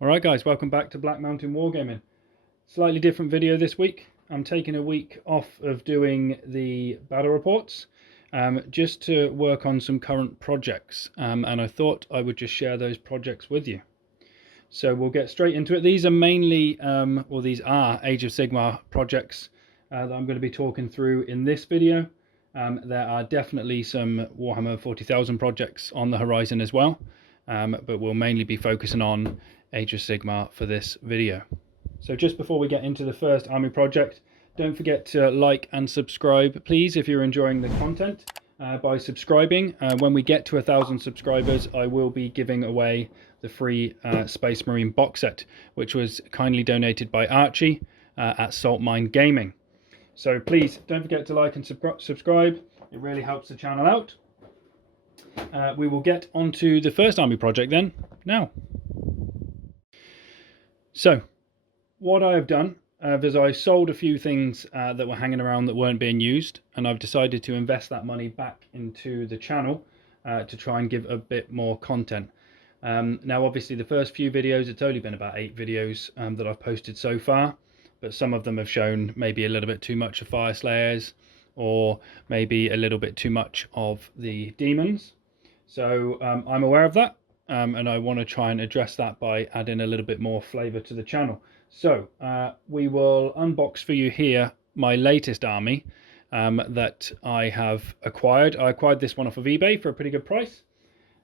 Alright guys, welcome back to Black Mountain Wargaming. Slightly different video this week. I'm taking a week off of doing the battle reports just to work on some current projects, and I thought I would just share those projects with you. So we'll get straight into it. These are mainly, these are Age of Sigmar projects that I'm going to be talking through in this video. There are definitely some Warhammer 40,000 projects on the horizon as well, but we'll mainly be focusing on Age of Sigmar for this video. So just before we get into the first army project, don't forget to like and subscribe, please, if you're enjoying the content. By subscribing, when we get to 1,000 subscribers, I will be giving away the free Space Marine box set, which was kindly donated by Archie at Salt Mine Gaming. So please don't forget to like and subscribe. It really helps the channel out. We will get onto the first army project then now. So what I have done is I sold a few things that were hanging around that weren't being used, and I've decided to invest that money back into the channel to try and give a bit more content. Now obviously the first few videos, it's only been about 8 videos that I've posted so far, but some of them have shown maybe a little bit too much of Fire Slayers or maybe a little bit too much of the demons. So I'm aware of that, and I want to try and address that by adding a little bit more flavour to the channel. So we will unbox for you here my latest army that I have acquired. I acquired this one off of eBay for a pretty good price,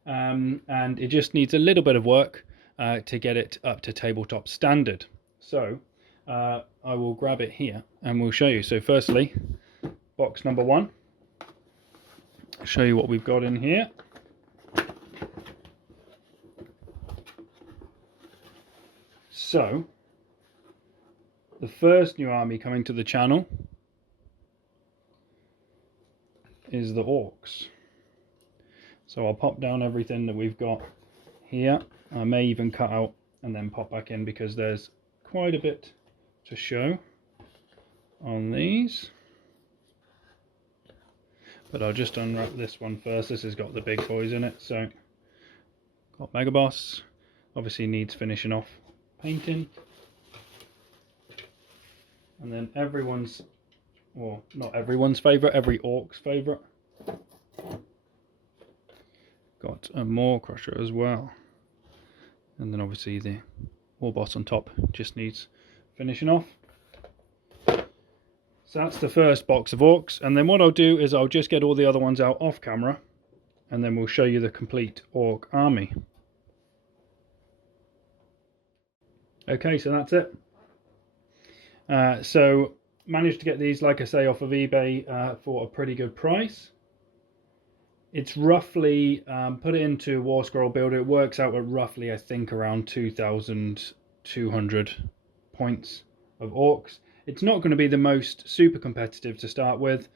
and it just needs a little bit of work to get it up to tabletop standard. So I will grab it here and we'll show you. So firstly, box number 1. I'll show you what we've got in here. So the first new army coming to the channel is the Orcs. So I'll pop down everything that we've got here. I may even cut out and then pop back in because there's quite a bit to show on these. But I'll just unwrap this one first. This has got the big boys in it. So got Megaboss, obviously needs finishing off painting. And then everyone's, well, not everyone's favourite, every Orc's favourite. Got a Maw Crusher as well. And then obviously the War Boss on top just needs finishing off. So that's the first box of Orcs. And then what I'll do is I'll just get all the other ones out off camera, and then we'll show you the complete Orc army. Okay, so that's it. So managed to get these, like I say, off of eBay for a pretty good price. It's roughly, put it into War Scroll Builder, it works out at roughly, I think, around 2,200 points of Orcs. It's not going to be the most super competitive to start with,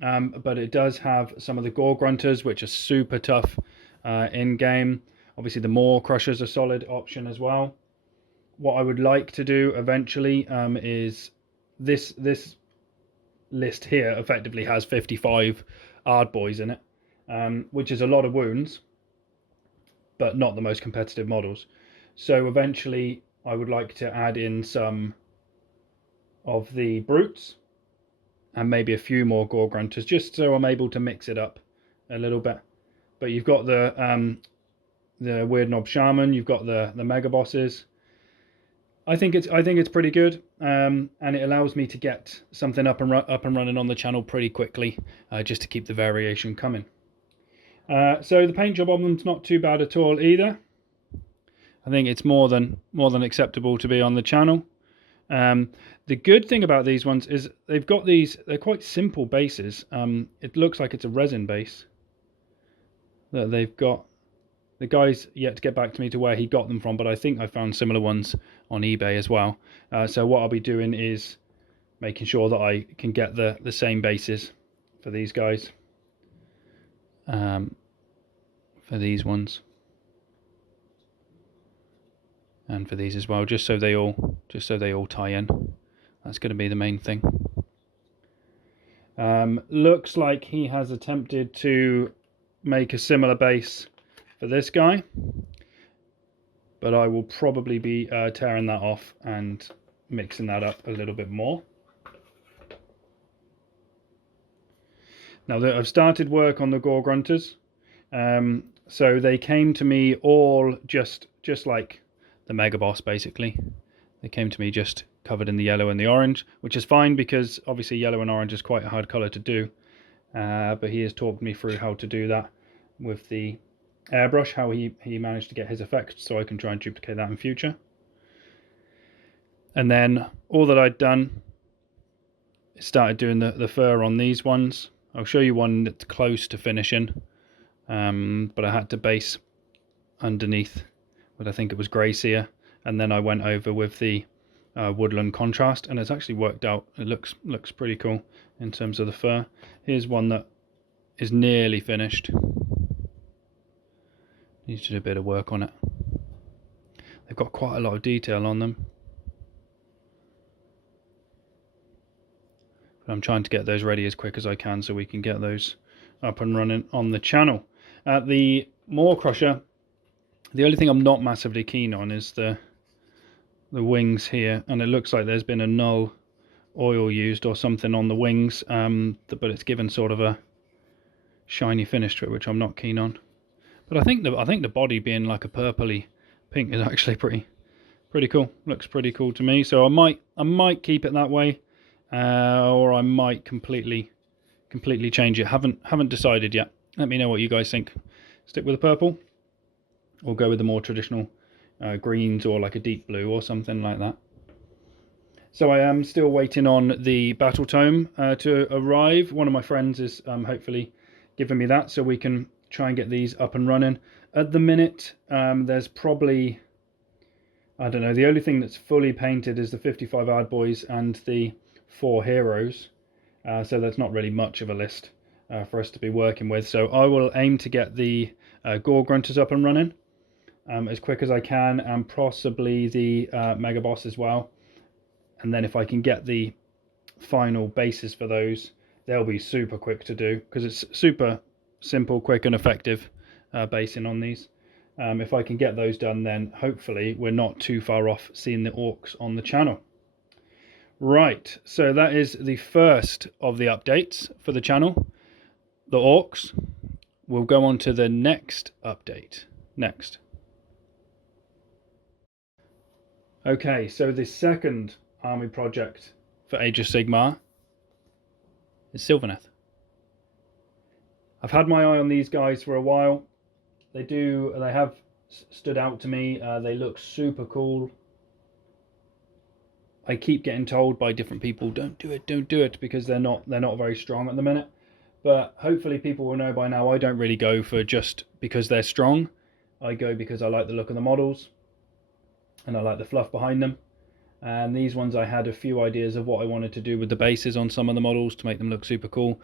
but it does have some of the Gore Grunters, which are super tough in game. Obviously the Maw Crusher's a solid option as well. What I would like to do eventually is this list here effectively has 55 Ardboys in it, which is a lot of wounds, but not the most competitive models. So eventually I would like to add in some of the Brutes and maybe a few more Gore Grunters, just so I'm able to mix it up a little bit. But you've got the Weird Knob Shaman, you've got the Mega Bosses. I think it's pretty good, and it allows me to get something up and running on the channel pretty quickly, just to keep the variation coming. So the paint job on them's not too bad at all either. I think it's more than acceptable to be on the channel. The good thing about these ones is they've got these, they're quite simple bases. It looks like it's a resin base that they've got. The guy's yet to get back to me to where he got them from, but I think I found similar ones on eBay as well. So what I'll be doing is making sure that I can get the same bases for these guys, for these ones, and for these as well, just so they all tie in. That's going to be the main thing. Looks like he has attempted to make a similar base for this guy, but I will probably be tearing that off and mixing that up a little bit more. Now that I've started work on the Gore Grunters, so they came to me all just like the Mega Boss, basically. They came to me just covered in the yellow and the orange, which is fine because obviously yellow and orange is quite a hard colour to do. But he has talked me through how to do that with the airbrush, how he managed to get his effects, so I can try and duplicate that in future. And then all that I'd done is started doing the fur on these ones. I'll show you one that's close to finishing, but I had to base underneath with, I think it was grey sear, and then I went over with the woodland contrast, and it's actually worked out. It looks pretty cool in terms of the fur. Here's one that is nearly finished. Needs to do a bit of work on it. They've got quite a lot of detail on them, but I'm trying to get those ready as quick as I can so we can get those up and running on the channel. The Maw Crusher, the only thing I'm not massively keen on is the wings here, and it looks like there's been a null oil used or something on the wings, but it's given sort of a shiny finish to it, which I'm not keen on. But I think the body being like a purpley pink is actually pretty cool. Looks pretty cool to me. So I might keep it that way, or I might completely change it. Haven't decided yet. Let me know what you guys think. Stick with the purple, or go with the more traditional greens, or like a deep blue or something like that. So I am still waiting on the battle tome to arrive. One of my friends is hopefully giving me that so we can try and get these up and running. At the minute, there's probably, I don't know, the only thing that's fully painted is the 55 Ad Boys and the 4 heroes. So that's not really much of a list for us to be working with. So I will aim to get the Gore Grunters up and running as quick as I can, and possibly the Mega Boss as well. And then if I can get the final bases for those, they'll be super quick to do because it's super simple, quick and effective basing on these. If I can get those done, then hopefully we're not too far off seeing the Orcs on the channel. Right, so that is the first of the updates for the channel, the Orcs. We'll go on to the next update next. Okay, so the second army project for Age of Sigmar is Silvernet. I've had my eye on these guys for a while. They have stood out to me. They look super cool. I keep getting told by different people, don't do it, because they're not very strong at the minute. But hopefully people will know by now I don't really go for just because they're strong. I go because I like the look of the models and I like the fluff behind them. And these ones, I had a few ideas of what I wanted to do with the bases on some of the models to make them look super cool.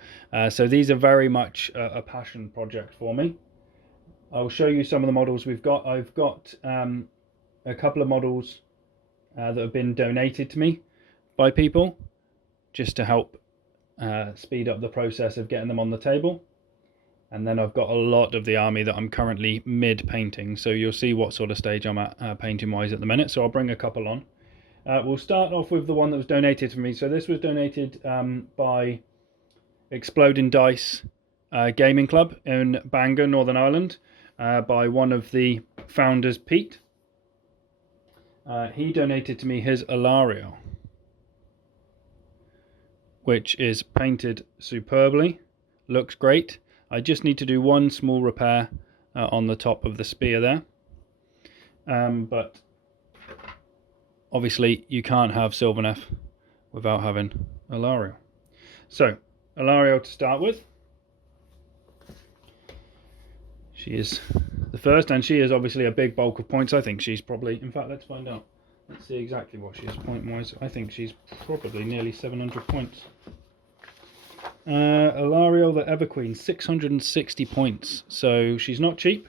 So these are very much a passion project for me. I'll show you some of the models we've got. I've got a couple of models that have been donated to me by people just to help speed up the process of getting them on the table. And then I've got a lot of the army that I'm currently mid painting, so you'll see what sort of stage I'm at painting wise at the minute. So I'll bring a couple on. We'll start off with the one that was donated to me. So this was donated by Exploding Dice Gaming Club in Bangor, Northern Ireland, by one of the founders, Pete. He donated to me his Alario, which is painted superbly, looks great. I just need to do one small repair on the top of the spear there, but obviously you can't have Silvernet without having Alario. So Alario to start with. She is the first, and she is obviously a big bulk of points. I think she's probably, in fact, let's find out. Let's see exactly what she is point-wise. I think she's probably nearly 700 points. Alario the Everqueen, 660 points. So she's not cheap,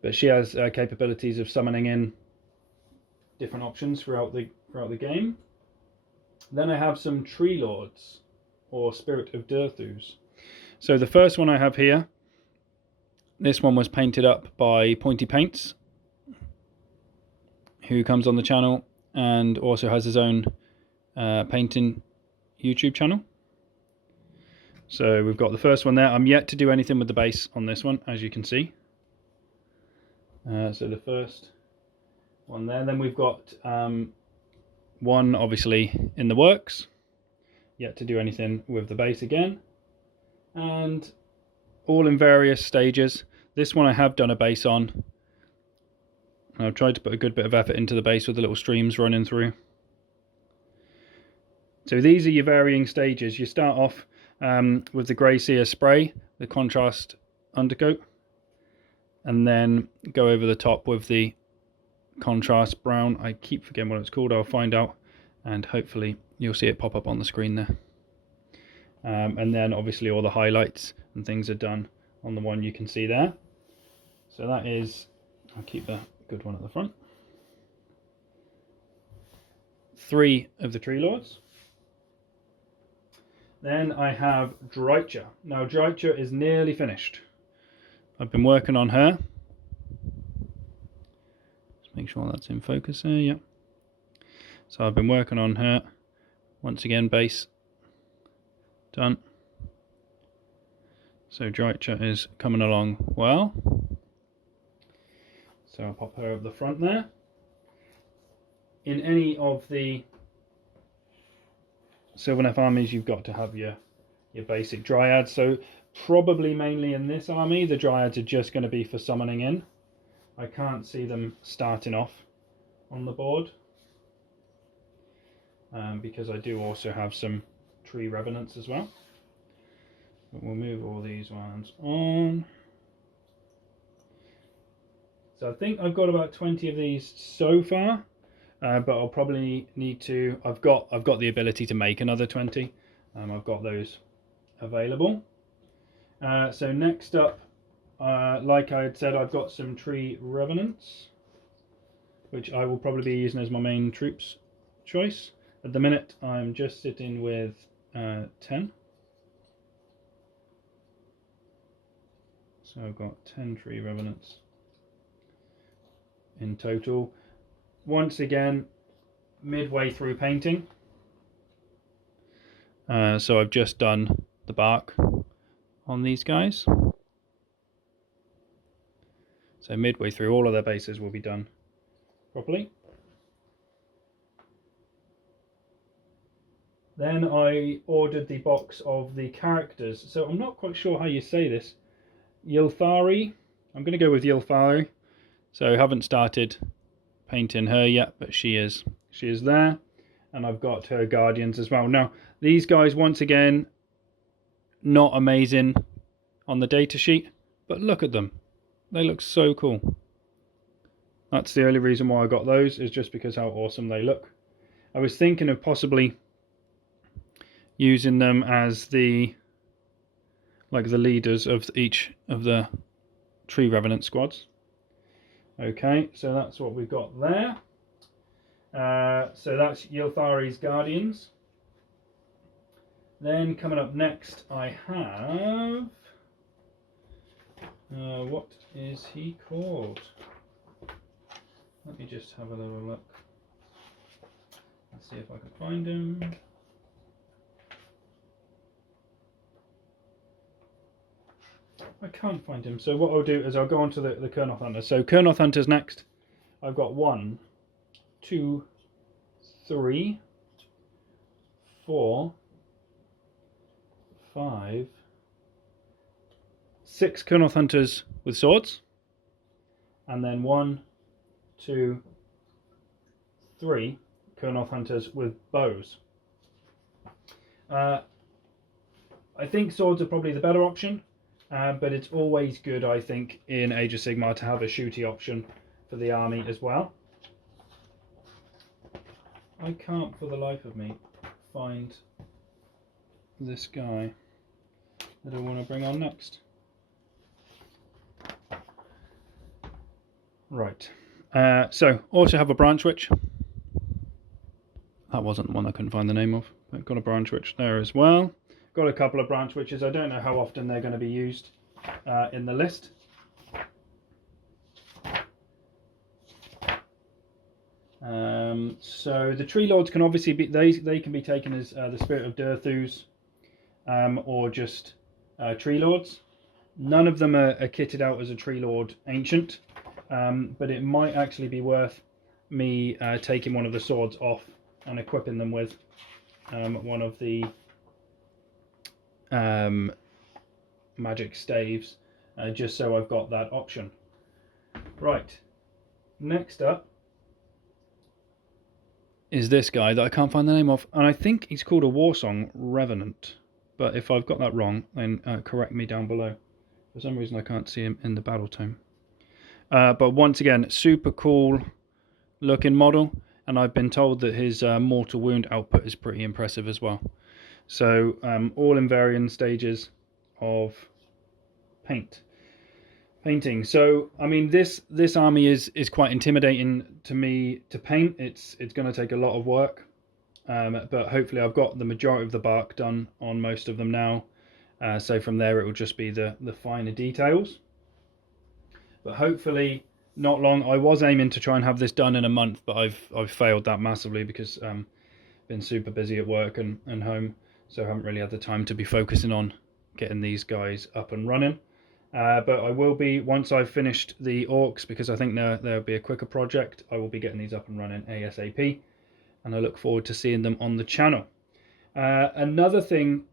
but she has capabilities of summoning in different options throughout the game. Then I have some Tree Lords, or Spirit of Durthus. So the first one I have here This one was painted up by Pointy Paints, who comes on the channel and also has his own painting YouTube channel. So we've got the first one there. I'm yet to do anything with the base on this one, as you can see. So the first one there. Then we've got one obviously in the works. Yet to do anything with the base again. And all in various stages. This one I have done a base on. I've tried to put a good bit of effort into the base with the little streams running through. So these are your varying stages. You start off with the grey sear spray, the contrast undercoat, and then go over the top with the contrast brown. I keep forgetting what it's called. I'll find out, and hopefully you'll see it pop up on the screen there. And then obviously all the highlights and things are done on the one you can see there. So that is, I'll keep the good one at the front. 3 of the Tree Lords. Then I have Drycha. Now Drycha is nearly finished. I've been working on her. Just make sure that's in focus here, yeah. So I've been working on her. Once again, base done. So Drycha is coming along well. So I'll pop her up the front there. In any of the Silvernet armies, you've got to have your basic dryads. So probably mainly in this army, the dryads are just going to be for summoning in. I can't see them starting off on the board. Because I do also have some tree revenants as well. But we'll move all these ones on. So I think I've got about 20 of these so far, but I'll probably need to. I've got the ability to make another 20. I've got those available. So next up, like I had said, I've got some tree revenants, which I will probably be using as my main troops choice. At the minute, I'm just sitting with 10. So I've got 10 tree revenants in total. Once again, midway through painting. So I've just done the bark on these guys. So midway through, all of their bases will be done properly. Then I ordered the box of the characters. So I'm not quite sure how you say this. Ylthari. I'm going to go with Ylthari. So I haven't started painting her yet, but she is there. And I've got her guardians as well. Now, these guys, once again, not amazing on the data sheet, but look at them. They look so cool. That's the only reason why I got those, is just because how awesome they look. I was thinking of possibly using them as the leaders of each of the tree revenant squads. Okay, so that's what we've got there. So that's Ylthari's guardians. Then coming up next, I have what is he called? Let me just have a little look. Let's see if I can find him. I can't find him. So what I'll do is I'll go on to the Kurnoth Hunters. So Kurnoth Hunters next. I've got 1, 2, 3, 4, 5, 6 Kurnoth Hunters with swords. And then 1, 2, 3 Kurnoth Hunters with bows. I think swords are probably the better option. But it's always good, I think, in Age of Sigmar to have a shooty option for the army as well. I can't for the life of me find this guy that I want to bring on next. Right. So, also have a branch witch. That wasn't the one I couldn't find the name of. But got a branch witch there as well. Got a couple of branch witches. I don't know how often they're going to be used in the list. So the tree lords can obviously be, they can be taken as the Spirit of Durthus, or just tree lords. None of them are kitted out as a tree lord ancient, but it might actually be worth me taking one of the swords off and equipping them with one of the magic staves, just so I've got that option. Right, next up is this guy that I can't find the name of, and I think he's called a Warsong Revenant, but if I've got that wrong, then correct me down below. For some reason I can't see him in the battle tome. But once again, super cool looking model, and I've been told that his mortal wound output is pretty impressive as well. So all in varying stages of painting. So I mean, this army is quite intimidating to me to paint. It's going to take a lot of work, but hopefully I've got the majority of the bark done on most of them now. So from there it will just be the finer details. But hopefully not long. I was aiming to try and have this done in a month, but I've failed that massively because been super busy at work and home, so I haven't really had the time to be focusing on getting these guys up and running. But I will be, once I've finished the Orcs, because I think there'll be a quicker project, I will be getting these up and running ASAP, and I look forward to seeing them on the channel. Another thing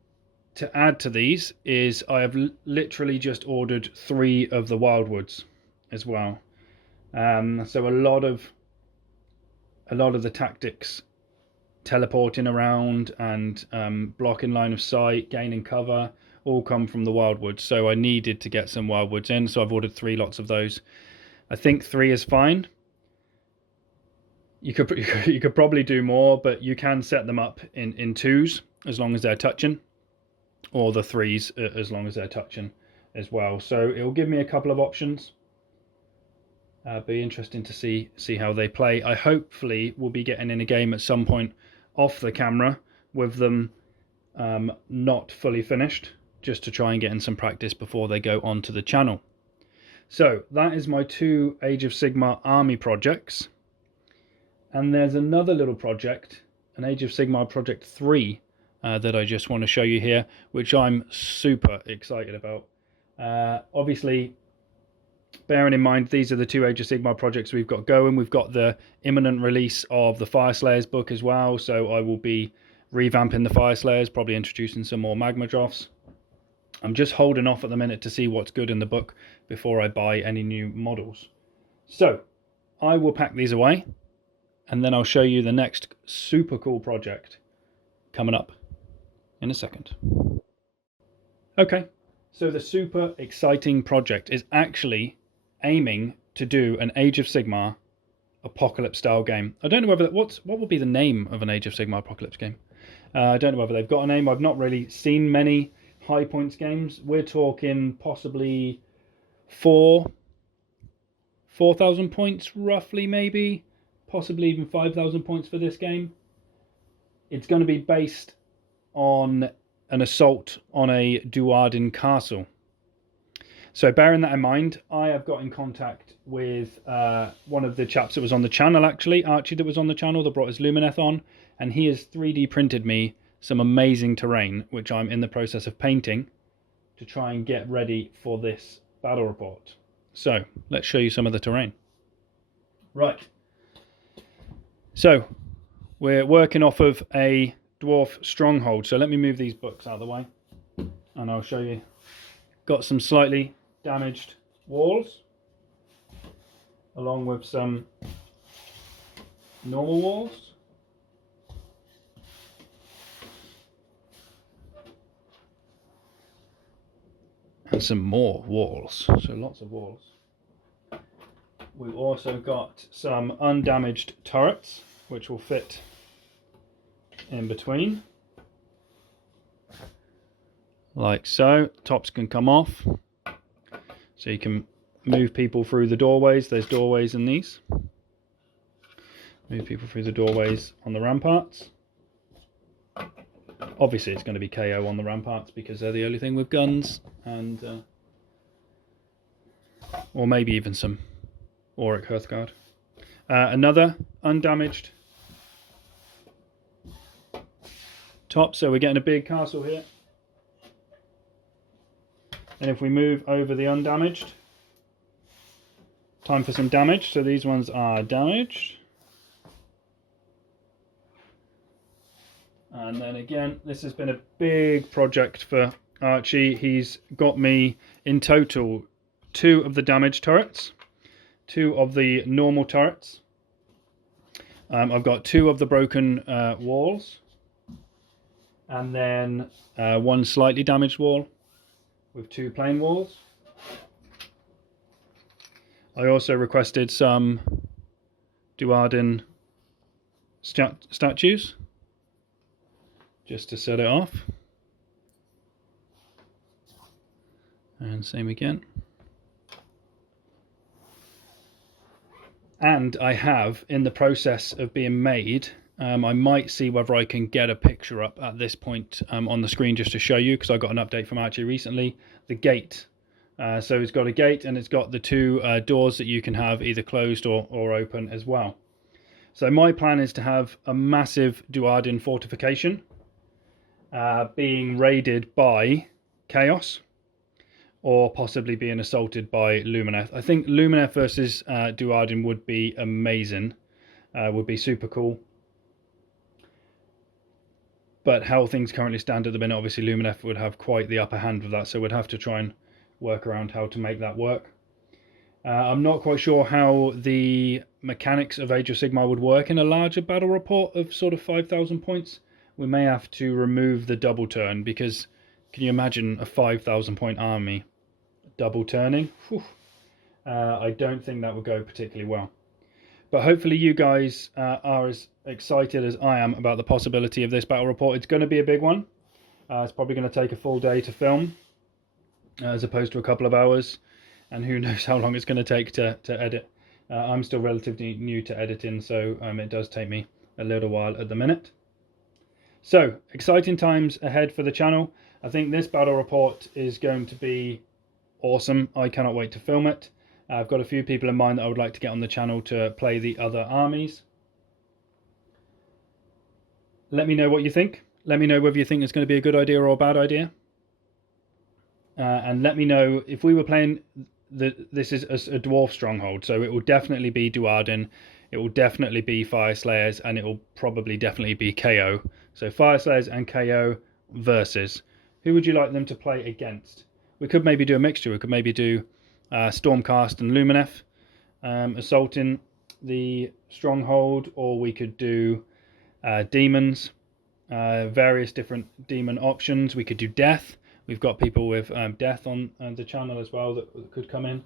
to add to these is I have literally just ordered 3 of the Wildwoods as well. So a lot of the tactics, teleporting around and blocking line of sight, gaining cover, all come from the Wildwoods. So I needed to get some Wildwoods in, so I've ordered 3 lots of those. I think 3 is fine. You could probably do more, but you can set them up in 2s as long as they're touching, or the 3s as long as they're touching as well. So it will give me a couple of options. Be interesting to see how they play. I hopefully will be getting in a game at some point off the camera with them not fully finished, just to try and get in some practice before they go onto the channel. So that is my 2 Age of Sigmar army projects. And there's another little project, an Age of Sigmar Project 3, that I just want to show you here, which I'm super excited about. Obviously, bearing in mind these are the 2 Age of Sigmar projects we've got going. We've got the imminent release of the Fyreslayers book as well, so I will be revamping the Fyreslayers, probably introducing some more Magmadroths. I'm just holding off at the minute to see what's good in the book before I buy any new models. So I will pack these away, and then I'll show you the next super cool project coming up in a second. Okay, so the super exciting project is actually aiming to do an Age of Sigmar apocalypse style game. I don't know whether what would be the name of an Age of Sigmar apocalypse game. I don't know whether they've got a name. I've not really seen many high points games. We're talking possibly 4,000 points roughly, maybe possibly even 5,000 points for this game. It's going to be based on an assault on a Duardin castle. So bearing that in mind, I have got in contact with one of the chaps that was on the channel, actually, Archie, that was on the channel, that brought his Lumineth on, and he has 3D printed me some amazing terrain, which I'm in the process of painting to try and get ready for this battle report. So let's show you some of the terrain. Right. So we're working off of a dwarf stronghold. So let me move these books out of the way and I'll show you. Got some slightly damaged walls along with some normal walls. And some more walls, so lots of walls. We've also got some undamaged turrets, which will fit in between. Like so. Tops can come off. So you can move people through the doorways. There's doorways in these. Move people through the doorways on the ramparts. Obviously it's going to be KO on the ramparts because they're the only thing with guns, and or maybe even some Auric Hearthguard. Another undamaged top, so we're getting a big castle here. And if we move over the undamaged, time for some damage. So these ones are damaged. And then again, this has been a big project for Archie. He's got me in total 2 of the damaged turrets, 2 of the normal turrets. I've got 2 of the broken walls, and then 1 slightly damaged wall with 2 plain walls. I also requested some Duardin statues just to set it off. And same again. And I have, in the process of being made, I might see whether I can get a picture up at this point on the screen just to show you, because I got an update from Archie recently. The gate. So it's got a gate, and it's got the 2 doors that you can have either closed or open as well. So my plan is to have a massive Duardin fortification being raided by Chaos, or possibly being assaulted by Lumineth. I think Lumineth versus Duardin would be amazing, would be super cool. But how things currently stand at the minute, obviously Lumineth would have quite the upper hand with that, so we'd have to try and work around how to make that work. I'm not quite sure how the mechanics of Age of Sigmar would work in a larger battle report of sort of 5,000 points. We may have to remove the double turn, because can you imagine a 5,000 point army double turning? I don't think that would go particularly well. But hopefully you guys are as excited as I am about the possibility of this battle report. It's going to be a big one. It's probably going to take a full day to film, as opposed to a couple of hours. And who knows how long it's going to take to edit. I'm still relatively new to editing, so it does take me a little while at the minute. So, exciting times ahead for the channel. I think this battle report is going to be awesome. I cannot wait to film it. I've got a few people in mind that I would like to get on the channel to play the other armies. Let me know what you think. Let me know whether you think it's going to be a good idea or a bad idea. And let me know if we were playing... This is a dwarf stronghold, so it will definitely be Duardin, it will definitely be Fyreslayers, and it will probably definitely be KO. So Fyreslayers and KO versus. Who would you like them to play against? We could maybe do a mixture. We could maybe do Stormcast and Lumineth assaulting the stronghold, or we could do demons, various different demon options. We could do death. We've got people with death on the channel as well that could come in.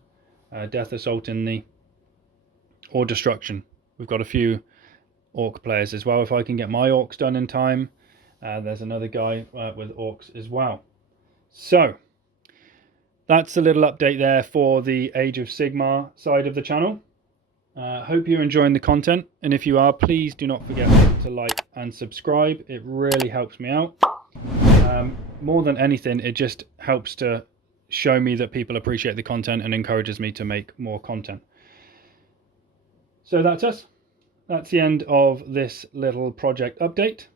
Death, assaulting or destruction. We've got a few orc players as well. If I can get my orcs done in time, there's another guy with orcs as well. So that's a little update there for the Age of Sigmar side of the channel. Hope you're enjoying the content, and if you are, please do not forget to like and subscribe. It really helps me out. More than anything, it just helps to show me that people appreciate the content and encourages me to make more content. So that's us. That's the end of this little project update.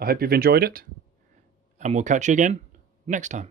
I hope you've enjoyed it, and we'll catch you again next time.